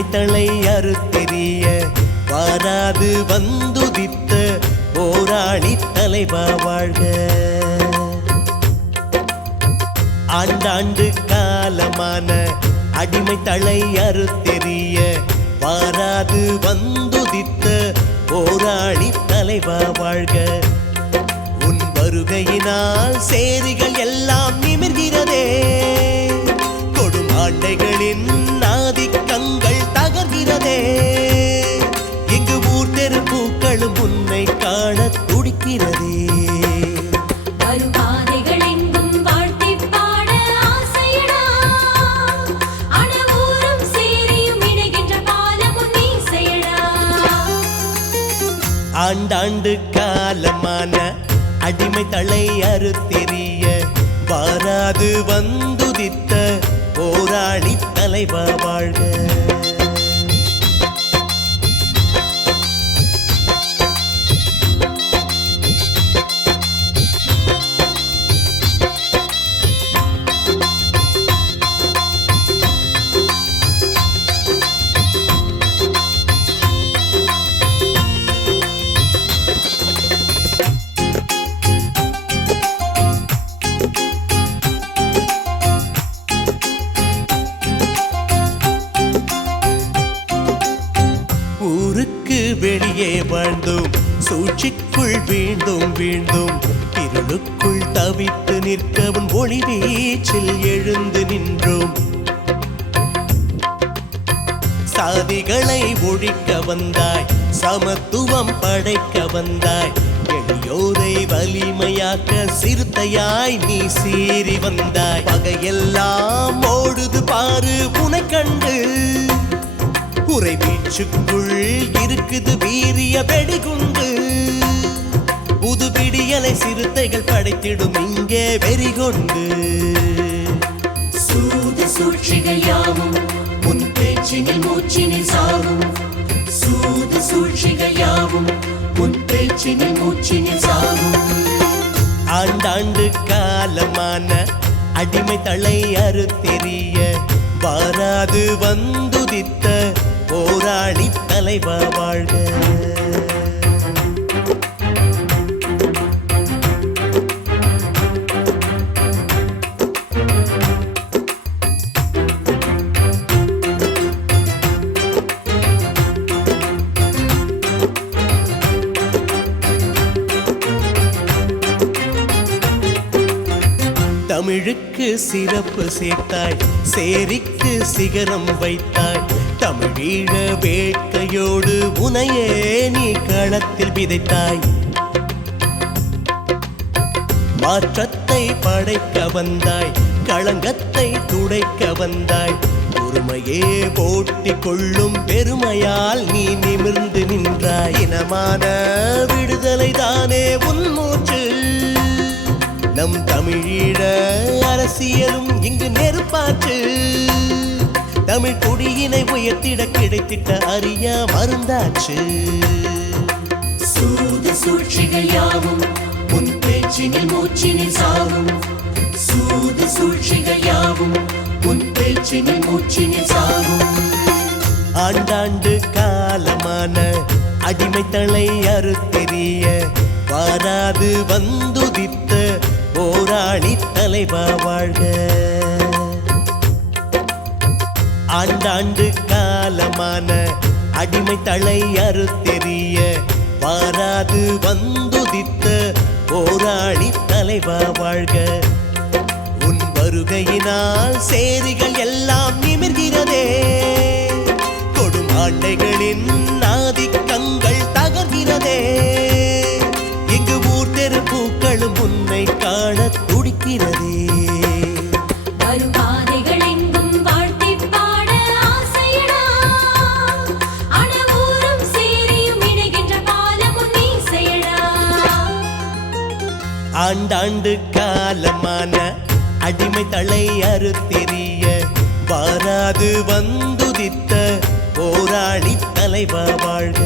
அடிமைத்தலை அறுத்தெறிய வாராது வந்துதித்த போராளி தலைவா வாழ்க. ஆண்டாண்டு காலமான அடிமைத்தலை அறுத்தெறிய வாராது வந்துதித்த போராளி தலைவா வாழ்க. உன் வருகையினால் சேரிகள் எல்லாம் நிமிர்கிறதே, கொடும் ஆண்டைகளின் ஆதிக்கங்கள் தகர்கிறதே. இங்கு ஊர் தெரு பூக்களும் உன்னை காண துடிக்கிறதே. ஆண்டாண்டு காலமான அடிமைத்தலை அறுத்தெறிய வாராது வந்துதித்த போராளி தலைவா வாழ்க. வெளியே வாழ்ந்தோம், சூழ்ச்சிக்குள் வீழ்ந்தோம் வீழ்ந்தோம். இருளுக்குள் தவித்து நிற்கவும் ஒளி வீச்சில் எழுந்து நின்றோம். சாதிகளை ஒழிக்க வந்தாய், சமத்துவம் படைக்க வந்தாய். எளியோரை வலிமையாக்க சிறுத்தையாய் நீ சீறி வந்தாய். பகையெல்லாம் ஓடுது பாரு உனை கண்டு, உரை வீச்சுக்குள் இருக்குது வீரிய வெடிகுண்டு. புது விடியலை சிறுத்தைகள் படைத்திடும் இங்கே வெறிகொண்டு. சூது சூழ்ச்சிகள் யாவும் உன் பேச்சினில் மூச்சினில் சாகும். சூது சூழ்ச்சிகள் யாவும் உன் பேச்சினில் மூச்சினில் சாகும். ஆண்டாண்டு காலமான அடிமைத்தலை அறுத்தெறிய வாராது வந்துதித்த போராளி தலைவா வாழ்க. தமிழுக்கு சிறப்பு சேர்த்தாய், சேரிக்கு சிகரம் வைத்தாய். தமிழீழ வேட்கையோடு உனையே நீ களத்தில் விதைத்தாய். மாற்றத்தை படைக்க வந்தாய், களங்கத்தை துடைக்க வந்தாய். பொறுமையே போட்டி கொள்ளும் பெருமையால் நீ நிமிர்ந்து நின்றாய். இனமான விடுதலை தானே உன் மூச்சு, நம் தமிழீழ அரசியலும் இங்கு நெருப்பாச்சு. தமிழ் கொடியினை உயர்த்திட கிடைத்திட்ட அரிய மருந்தாச்சு. சூது சூழ்ச்சிகள் யாவும் உன் பேச்சினில் மூச்சினில் சாகும். சூது சூழ்ச்சிகள் யாவும் உன் பேச்சினில் மூச்சினில் சாகும். ஆண்டாண்டு காலமான அடிமைத்தலை அறுத்தெறிய வாராது வந்துதித்த போராளி தலைவா வாழ்க. ஆண்டாண்டு காலமான அடிமைத்தலை அறுத்தெறிய வாராது வந்துதித்த போராளி தலைவா வாழ்க. உன் வருகையினால் சேரிகள் எல்லாம் நிமிர்கிறதே, கொடும் ஆண்டைகளின் ஆதிக்கங்கள் தகர்கிறதே. இங்கு ஊர் தெரு பூக்களும் உன்னை காண துடிக்கிறதே. ஆண்டாண்டு காலமான அடிமைத்தலை அறுத்தெறிய வாராது வந்துதித்த போராளி தலைவா வாழ்க.